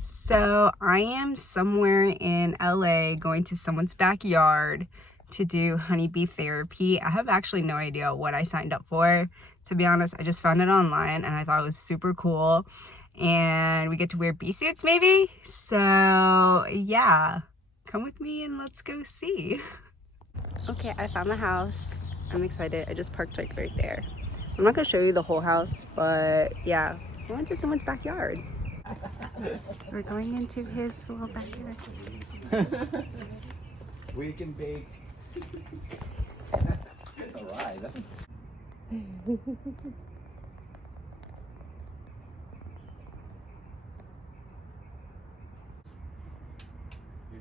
So I am somewhere in LA going to someone's backyard to do honeybee therapy. I have actually no idea what I signed up for. To be honest, I just found it online and I thought it was super cool. And we get to wear bee suits maybe? So yeah, come with me and let's go see. Okay, I found the house. I'm excited. I just parked like right there. I'm not gonna show you the whole house, but yeah, I went to someone's backyard. We're going into his little backyard. We can bake. Alright, that's You're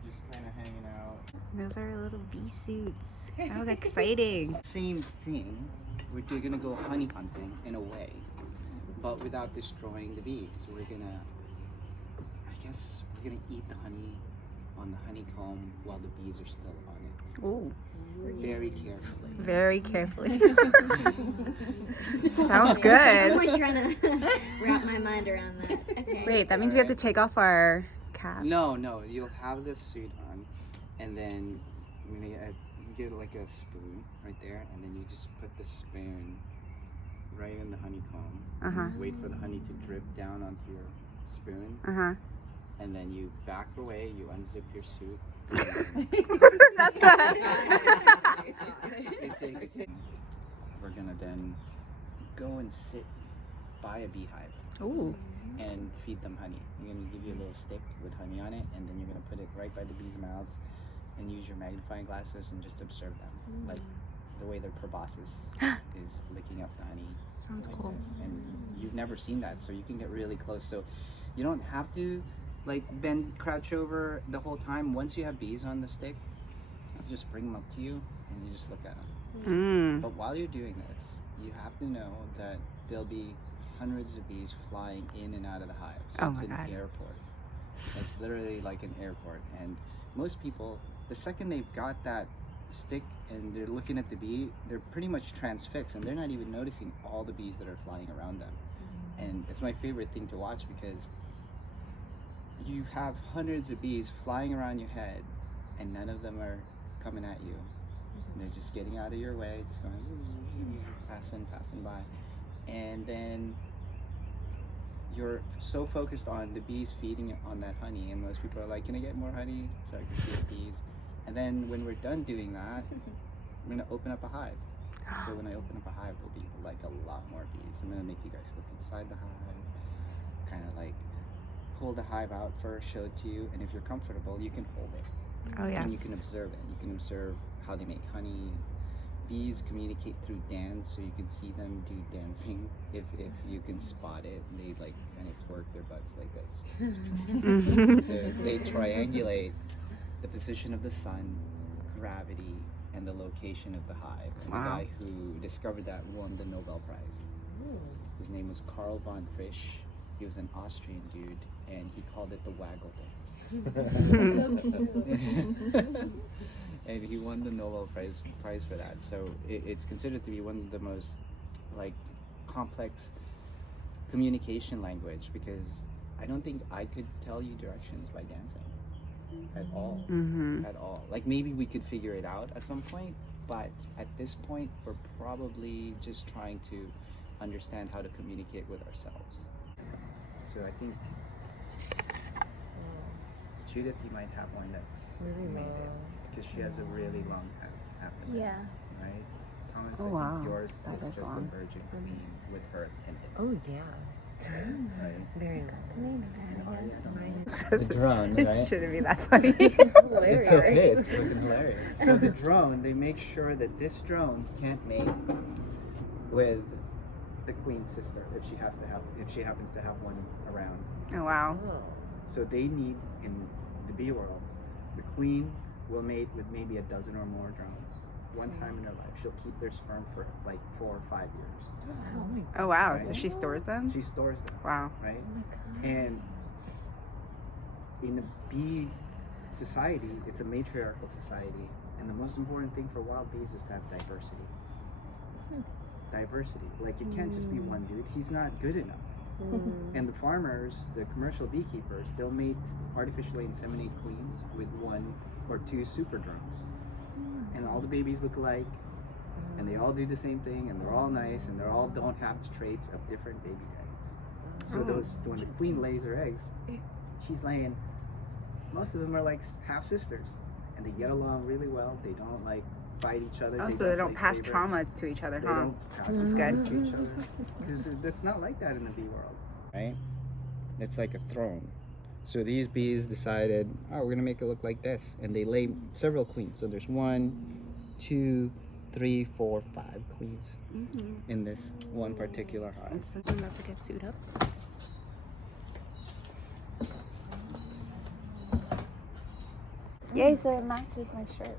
just kind of hanging out. Those are little bee suits. How exciting. Same thing. We're gonna go honey hunting in a way, but without destroying the bees. We're gonna eat the honey on the honeycomb while the bees are still on it. Oh. Very carefully. Very carefully. Sounds good. I'm like trying to wrap my mind around that. Okay. Wait, that means we have to take off our cap. No, you'll have this suit on, and then I'm gonna get like a spoon right there, and then you just put the spoon right in the honeycomb. Wait for the honey to drip down onto your spoon. And then you back away, you unzip your suit. That's bad. We're gonna then go and sit by a beehive. Ooh. And feed them honey. You're gonna give you a little stick with honey on it, and then you're gonna put it right by the bees' mouths and use your magnifying glasses and just observe them. Like the way their proboscis is licking up the honey. Sounds like cool. this. And you've never seen that, so you can get really close. So you don't have to like crouch over the whole time. Once you have bees on the stick, you just bring them up to you and you just look at them. But while you're doing this, you have to know that there'll be hundreds of bees flying in and out of the hive. So it's an airport. It's literally like an airport. And most people, the second they've got that stick and they're looking at the bee, they're pretty much transfixed and they're not even noticing all the bees that are flying around them. And it's my favorite thing to watch because you have hundreds of bees flying around your head and none of them are coming at you. They're just getting out of your way, just going passing by. And then you're so focused on the bees feeding on that honey, and most people are like, can I get more honey so I can feed the bees? And then when we're done doing that, I'm gonna open up a hive. So when I open up a hive, there'll be like a lot more bees. I'm gonna make you guys look inside the hive, kind of like pull the hive out first, show it to you, and if you're comfortable, you can hold it. Oh yes. And you can observe it. You can observe how they make honey. Bees communicate through dance, so you can see them do dancing. If you can spot it, they like kind of twerk their butts like this. So they triangulate the position of the sun, gravity, and the location of the hive. And the guy who discovered that won the Nobel Prize. His name was Carl von Frisch. He was an Austrian dude, and he called it the waggle dance. And he won the Nobel Prize for that. So it's considered to be one of the most like complex communication language, because I don't think I could tell you directions by dancing at all. At all. Like maybe we could figure it out at some point, but at this point we're probably just trying to understand how to communicate with ourselves. So I think Judith, you might have one that's made it, because she has a really long abdomen. Yeah. Right? Thomas, Oh, I wow. think yours That is is just long. a virgin queen with her attendant. Oh yeah. Right? Very long. The drone, right? It shouldn't be that funny. It's okay, it's fucking hilarious. So the drone, they make sure that this drone can't mate with the queen's sister if she happens to have one around. Oh wow. So they need, in the bee world, the queen will mate with maybe a dozen or more drones. One time in her life, she'll keep their sperm for like 4 or 5 years. Oh wow. Right? So she stores them? She stores them. Wow. Right? And in the bee society, it's a matriarchal society, and the most important thing for wild bees is to have diversity. Diversity. Like it can't just be one dude. He's not good enough. And the farmers, the commercial beekeepers, they'll mate artificially inseminate queens with 1 or 2 super drones. And all the babies look alike, and they all do the same thing, and they're all nice, and they all don't have the traits of different baby eggs. So those, when the queen lays her eggs, she's laying, most of them are like half sisters, and they get along really well. They don't like fight each other. Oh, so they don't play pass favorites. traumas to each other, They huh? don't pass That's traumas good. to each other. Because that's not like that in the bee world, right? It's like a throne. So these bees decided, oh, we're gonna make it look like this, and they lay several queens. So there's 1, 2, 3, 4, 5 queens in this one particular hive. I'm about to get suited up. Yay, so it matches my shirt.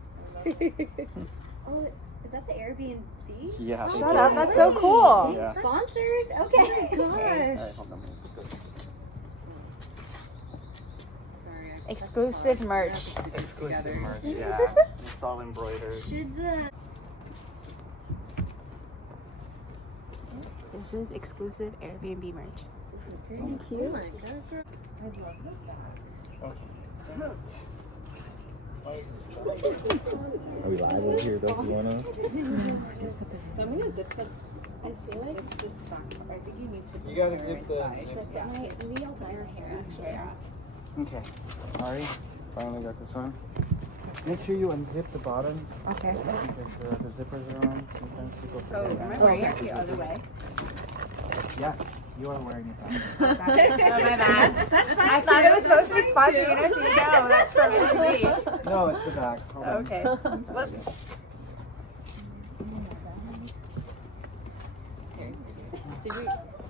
Oh, is that the Airbnb? Yeah. Shut up, that's so cool. Yeah. Sponsored? Okay. All right, hold on. Let me put this. Exclusive merch. Exclusive merch, yeah. It's all embroidered. Should the This is exclusive Airbnb merch. Thank you. Oh my god. I love that. Are we live over here? Don't you wanna? I'm gonna zip it. I feel like zip this back. I think you need to. You gotta zip the. Maybe I'll tie her hair actually. Yeah. Okay. Sorry. Finally got this on. Make sure you unzip the bottom Okay. because the zippers are on. Sometimes people So, forget am I that. wearing it the other way? Yes, you are wearing it. Oh, my bad. I thought it was supposed to be spontaneous. No, that's from me. No, it's the back. Hold on. Okay. Whoops. Did you?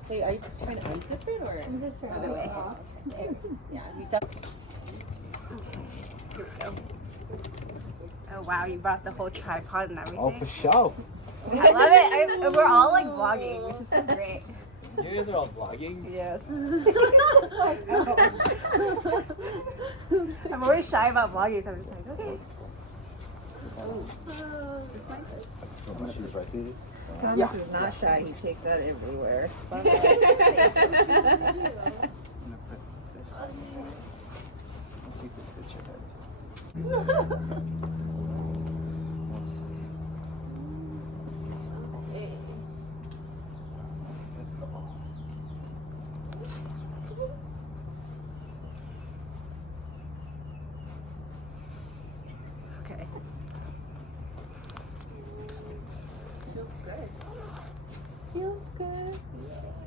Hey, are you trying to unzip it or? Other way. Yeah, you definitely. Here we go. Oh wow, you brought the whole tripod and everything. Oh, for sure. I love it. We're all like vlogging, which is so great. You guys are all vlogging. Yes. I'm always shy about vlogging, so I'm just like, okay. This might be. How much is right here? Thomas is not shy. He takes that everywhere. I'm gonna put this. Let's see if this fits your head. Let's see. Okay. Feels good.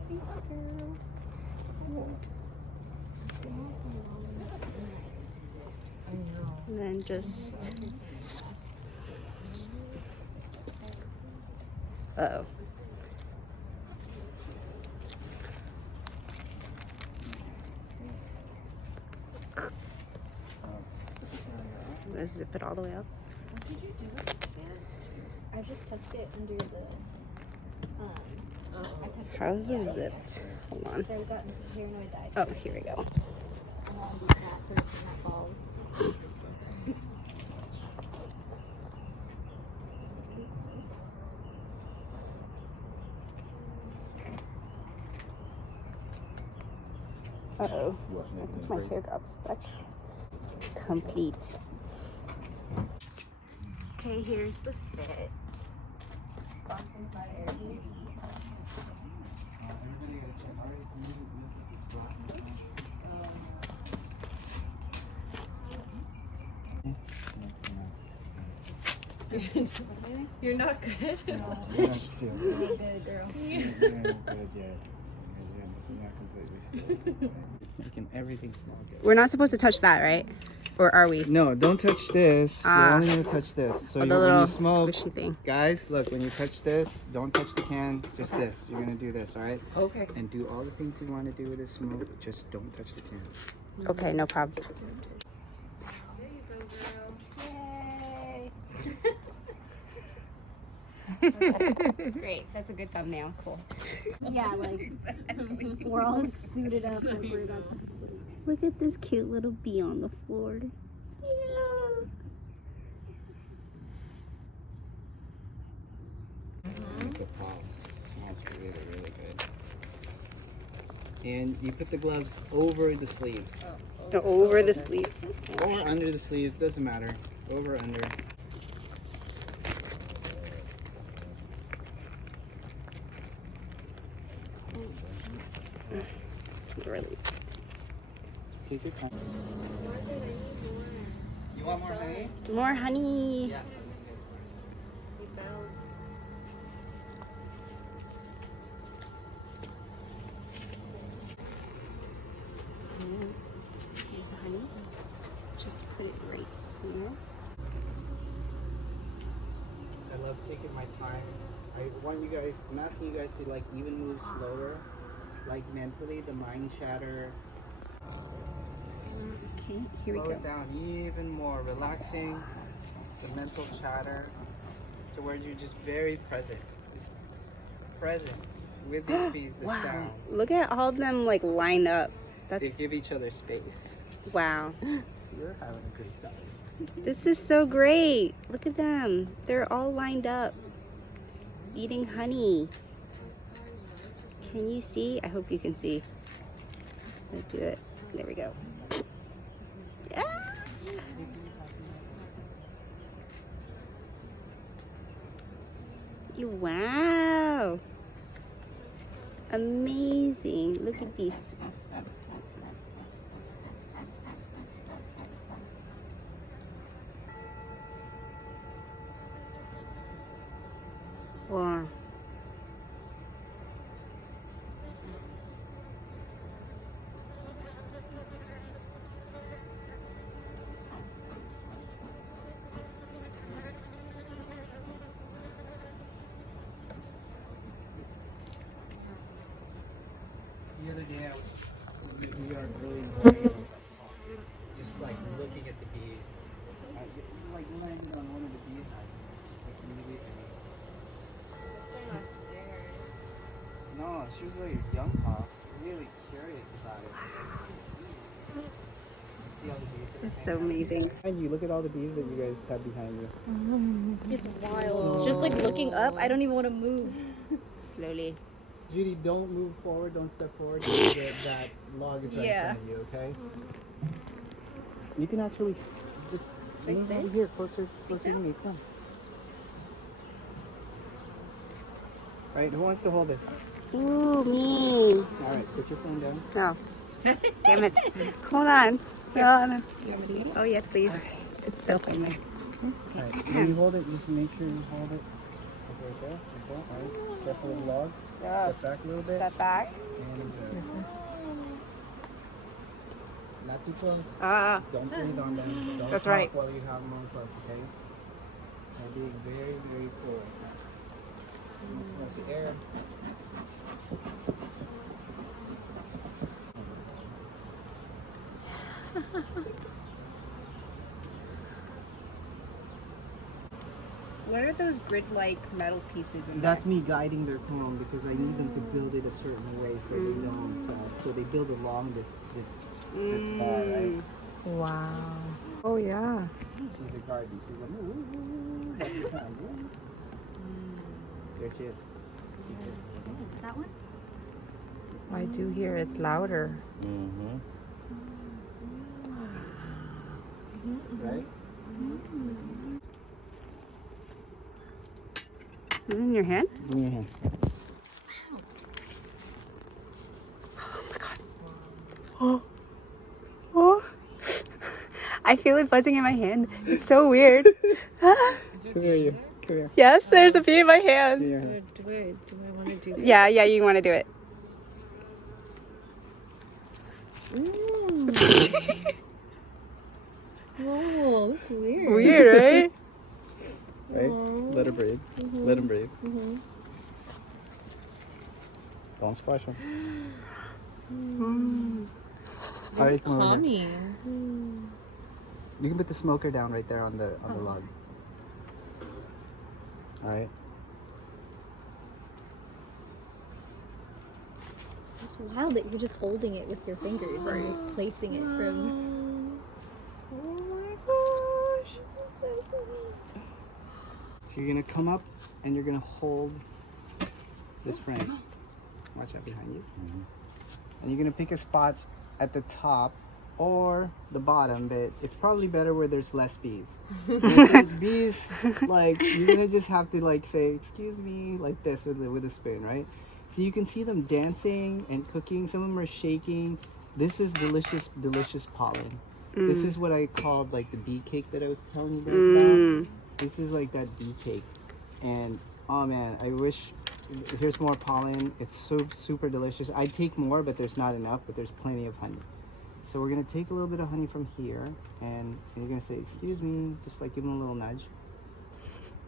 Thanks, girl. And then just. Uh-oh. Let's zip it all the way up. What did you do with the sand? I just tucked it under the I tucked it How's it zipped? Hold on. I got paranoid that Oh, here we go. I use that for that balls. Uh-oh. I think my hair got stuck. Complete. Okay, here's the fit. Sponsored by Airbnb. You're not good. Good girl. Making everything smell good. We're not supposed to touch that, right? Or are we? No, don't touch this. Ah. You're only gonna touch this. So Oh, you, the when little you smoke, squishy thing. guys, look, when you touch this, don't touch the can. Just this. You're gonna do this, all right? Okay. And do all the things you want to do with this smoke. Just don't touch the can. Okay, no problem. Great, that's a good thumbnail. Cool. Yeah, like we're all like suited up and we're about to. Look at this cute little bee on the floor. The pot smells really, really good. And you put the gloves over the sleeves. Over the sleeve. Or under the sleeves, doesn't matter. Over, under. Really. Take your time. You want more honey? More honey. Yeah. We bounced. Here's the honey. Just put it right here. I love taking my time. I want you guys, I'm asking you guys to like even move slower. Like mentally, the mind chatter. Okay, here we Slow go. it down even more. Relaxing the mental chatter to where you're just very present. Just present with these bees, the Wow. sound. Look at all of them like line up. They That's give each other space. wow. You're having a great time. This is so great. Look at them. They're all lined up, eating honey. Can you see? I hope you can see. Let's do it. There we go. Ah! Wow. Amazing. Look at these. Wow. The other day I was in New York really morning, just like looking at the bees. I like landed on one of the beehives, just like immediately. They're not scared. No, she was like a young pup, really curious about it. See all the bees that are That's so hanging out. amazing. Behind you, look at all the bees that you guys have behind you. It's wild. Just like looking up, I don't even want to move. Slowly. Judy, don't move forward, don't step forward. That log is right Yeah. in front of you, okay? You can actually just move sit? over here, closer to me. Come. Right, who wants to hold this? Ooh, me. All right, put your phone down. No. Damn it. Hold on. Hold on. Oh, yes, please. It's still filming. All right, when you hold it, just make sure you hold it. Like right there. Like that. All right. Careful with the logs. Step back a little bit. Step back. And not too close. Don't breathe on them. Don't That's talk right. while you have them on close, okay? And be very, very cool. And smoke the air. What are those grid-like metal pieces in That's me guiding their comb because I need them to build it a certain way so they don't. So they build along this bar, right? Wow. Oh yeah. She's a garden. She's like, ooh, that's the sound. Ooh. There she is. That one? I do hear it's louder. Mm-hmm. Right? Is it in your hand? Give me your hand. Oh my god. Oh. Oh. I feel it buzzing in my hand. It's so weird. Come here, you. Come here. Yes, there's a bee in my Give me hand. your hand. Do I want to do this? Yeah, you want to do it. Oh, that's weird. Weird, right? Right? Let her breathe. Let him breathe. Don't squash him. All right, come over here. Tommy. You can put the smoker down right there on the log. All right. It's wild that you're just holding it with your fingers and just placing it from. Oh my gosh. This is so cool. So you're gonna come up and you're gonna hold this frame. Watch out behind you. And you're gonna pick a spot at the top or the bottom, but it's probably better where there's less bees. If there's bees, like you're gonna just have to like say, excuse me, like this with a spoon, right? So you can see them dancing and cooking. Some of them are shaking. This is delicious, delicious pollen. This is what I called like the bee cake that I was telling you guys about. This is like that bee cake. And oh man, I wish, here's more pollen. It's so super delicious. I'd take more, but there's not enough, but there's plenty of honey. So we're gonna take a little bit of honey from here, and you're gonna say, excuse me, just like give them a little nudge.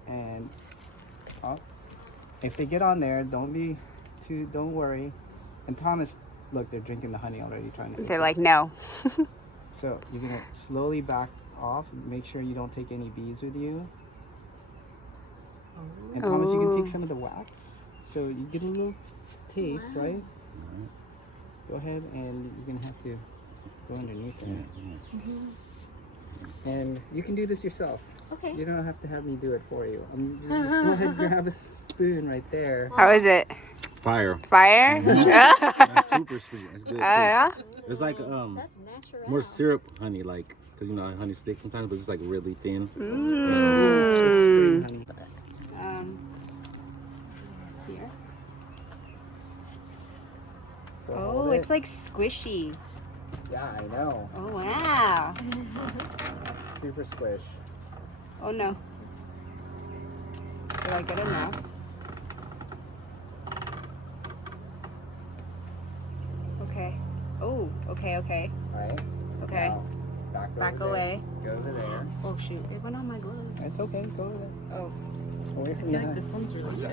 And oh, if they get on there, don't worry. And Thomas, look, they're drinking the honey already, trying to. They're like, no. So you're gonna slowly back off. Make sure you don't take any bees with you. And Thomas, you can take some of the wax. So you get a little taste, right? Go ahead, and you're gonna have to go underneath it. And you can do this yourself. Okay. You don't have to have me do it for you. Just go ahead and grab a spoon right there. How is it? Fire. Fire? That's super sweet. That's good. Yeah? It's like That's natural. more syrup honey, like, because you know honey sticks sometimes, but it's like really thin. Mm. Here. So Oh, hold it's it. like squishy. Yeah, I know. Oh, wow. Super squish. Oh, no. Did I get enough? Okay. Oh, okay, okay. Right? Okay. Now, Back over away. There. Go over there. Oh, shoot. It went on my gloves. It's okay. Go over there. Oh. Away from the honey. This one's really good.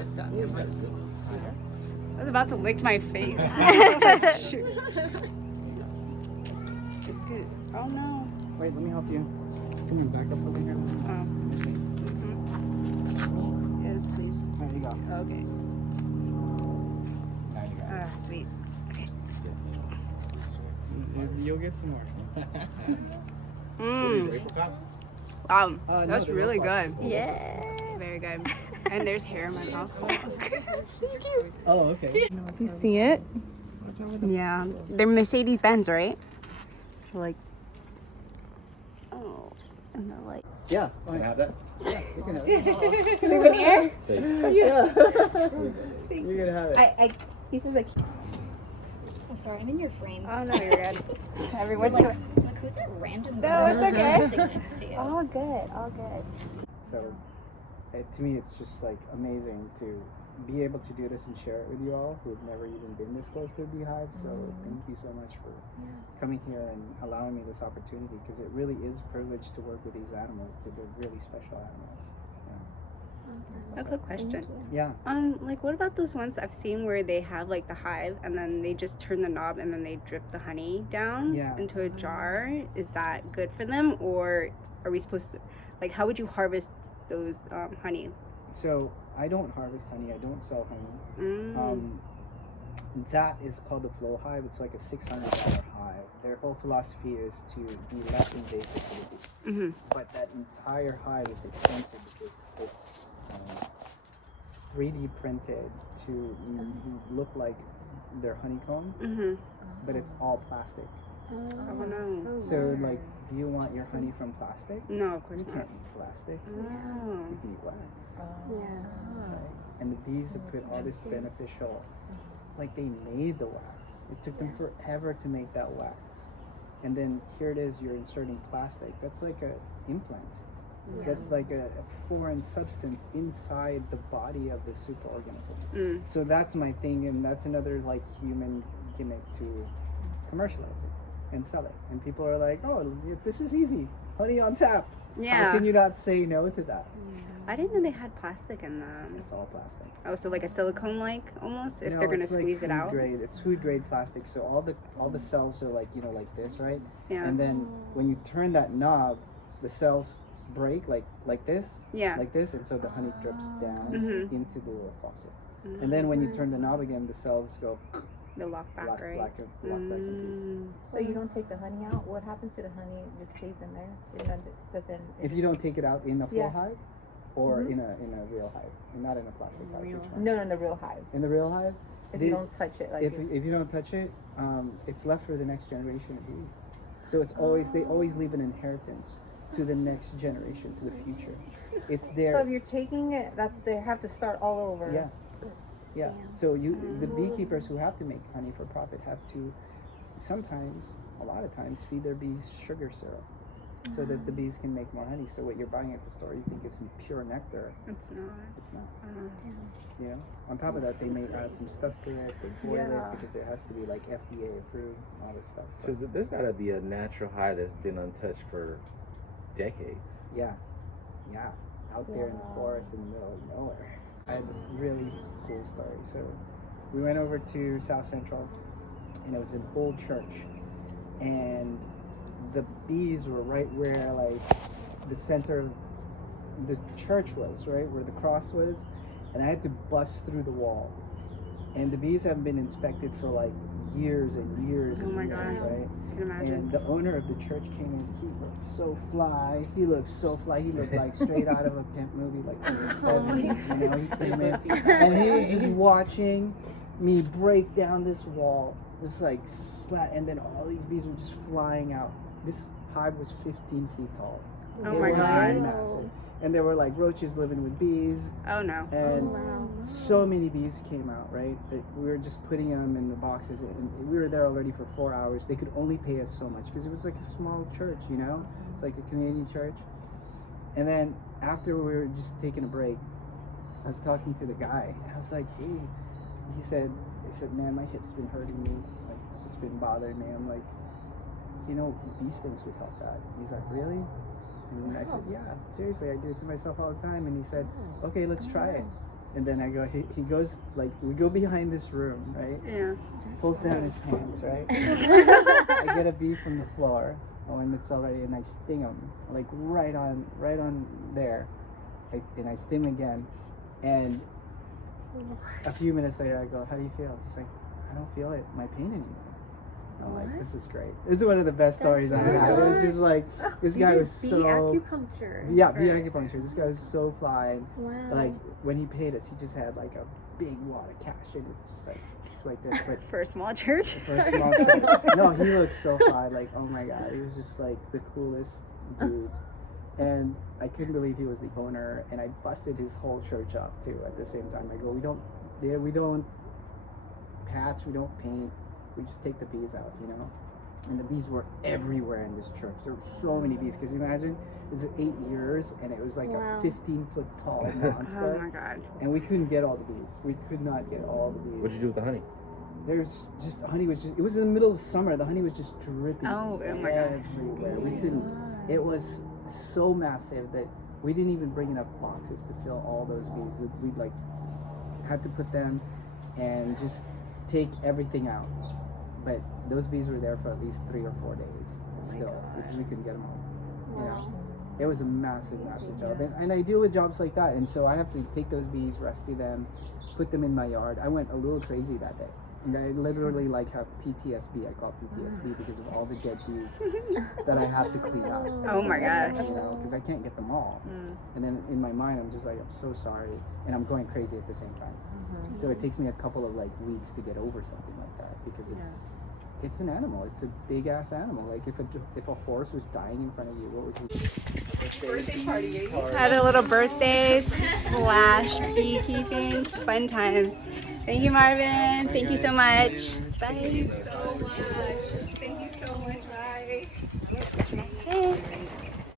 I was about to lick my face. Shoot. Oh, no. Wait, let me help you. Come on, back up over here. Oh. Yes, please. There you go. Okay. Now you got it. Ah, sweet. You'll get some more. Mmm. Apricots? Wow. No, That's they're really robots. good. Yeah. Very good. And there's hair in my mouth. Oh, okay. Do you see it? Yeah. They're Mercedes Benz, right? Like. Oh. And they're like. Yeah. Can I have that? Yeah, you can have it. Souvenir? Thanks. You're gonna have it. He says like. I'm sorry, I'm in your frame. Oh no, you're good. So everyone's Like, who's that random No, guy it's okay. sitting next to you? all good. All good. So, to me, it's just like amazing to be able to do this and share it with you all who've never even been this close to a beehive. So thank you so much for coming here and allowing me this opportunity, because it really is a privilege to work with these animals. They're really special animals. A quick question. Yeah. Like what about those ones I've seen where they have like the hive and then they just turn the knob and then they drip the honey down into a jar? Is that good for them, or are we supposed to, like, how would you harvest those honey? So I don't harvest honey. I don't sell honey. That is called the flow hive. It's like a $600 hive. Their whole philosophy is to be less invasive to the bee. But that entire hive is expensive because it's 3D printed to look like their honeycomb, but it's all plastic. Oh no. So like, do you want your honey from plastic? No, of course You not. can't eat plastic. Oh. You can eat wax. Yeah. Right? And the bees have put all this beneficial, like they made the wax. It took them forever to make that wax. And then here it is, you're inserting plastic. That's like a implant. That's like a foreign substance inside the body of the superorganism. So that's my thing, and that's another like human gimmick to commercialize it and sell it. And people are like, oh, this is easy. Honey on tap. Yeah. How can you not say no to that? I didn't know they had plastic in them. It's all plastic. Oh, so like a silicone like almost, if No, they're gonna it's like squeeze it food out. grade. It's food grade plastic. So all the cells are like, you know, like this, right? Yeah. And then when you turn that knob, the cells break like this, Yeah. like this, and so the honey drips down Mhm. into the little faucet. And then when you turn the knob again, the cells go They lock back, lock right? back in So you don't take the honey out? What happens to the honey? It just stays in there? It doesn't. peace. If you don't take it out in a flow Yeah. hive, or in a real hive, and not in a plastic hive. Which one? No, in the real hive. In the real hive, If you don't touch it, like if you don't touch it, it's left for the next generation of bees. So it's always they always leave an inheritance to the next generation, to the future. It's their. So if you're taking it, that they have to start all over. Yeah. Yeah. So the beekeepers who have to make honey for profit have to sometimes, a lot of times, feed their bees sugar syrup so that the bees can make more honey. So what you're buying at the store, you think it's pure nectar. It's not. It's not. You know. On top of that, they may add some stuff to it. They boil it because it has to be like FDA approved, all this stuff. So. Because there's got to be a natural hive that's been untouched for decades. Yeah. Out there in the forest in the middle of nowhere. I had a really cool story. So we went over to South Central, and it was an old church, and the bees were right where like the center of the church was, right where the cross was, and I had to bust through the wall, and the bees haven't been inspected for like years and years Oh and my years, God. right? I can imagine. And the owner of the church came in. He looked so fly. He looked like straight out of a pimp movie, like in the 70s. You know, he came in and he was just watching me break down this wall, just like and then all these bees were just flying out. This hive was 15 feet tall. Oh It my was God. massive. And there were like roaches living with bees. Oh no. And so many bees came out, right? That we were just putting them in the boxes, and we were there already for 4 hours. They could only pay us so much because it was like a small church, you know? It's like a community church. And then after we were just taking a break, I was talking to the guy. I was like, hey, he said, man, my hip's been hurting me. Like, it's just been bothering me. I'm like, you know, bee stings would help that. He's like, really? And I said, yeah, seriously, I do it to myself all the time. And he said, okay, let's try it. And then I go, he goes, like, we go behind this room, right? Yeah. Pulls down his pants, right? I get a bee from the floor, and it's already, and I sting him, like right on there. And I sting him again. And a few minutes later, I go, how do you feel? He's like, I don't feel it, my pain anymore. I'm like, this is great. This is one of the best stories I had. It was just like, this guy was so... Bee acupuncture. Yeah, bee acupuncture. This guy was so fly. Wow. Like, when he paid us, he just had like a big wad of cash. And it's just like this. But For a small church? for a small church. No, he looked so fly. Like, oh my God. He was just like the coolest dude. And I couldn't believe he was the owner. And I busted his whole church up too at the same time. I go, we don't patch, we don't paint. We just take the bees out, you know? And the bees were everywhere in this church. There were so many bees. Because imagine, it was 8 years, and it was like a 15-foot tall monster. Oh my God. And we couldn't get all the bees. We could not get all the bees. What'd you do with the honey? There's just, honey was just, it was in the middle of summer. The honey was just dripping Oh my God. everywhere. We couldn't, it was so massive that we didn't even bring enough boxes to fill all those bees. We like had to put them and just take everything out. But those bees were there for at least 3 or 4 days still because we couldn't get them all. You know? It was a massive job. And I deal with jobs like that. And so I have to take those bees, rescue them, put them in my yard. I went a little crazy that day. And I literally like have PTSD. I call it PTSD because of all the dead bees that I have to clean up. Oh my gosh. You know, because I can't get them all. And then in my mind, I'm just like, I'm so sorry. And I'm going crazy at the same time. So it takes me a couple of like weeks to get over something like that because it's an animal. It's a big ass animal. Like if a horse was dying in front of you, what would you do? Birthday party. Had a little birthday / beekeeping fun time. Thank you, Marvin. Thank you so much. Bye. So much.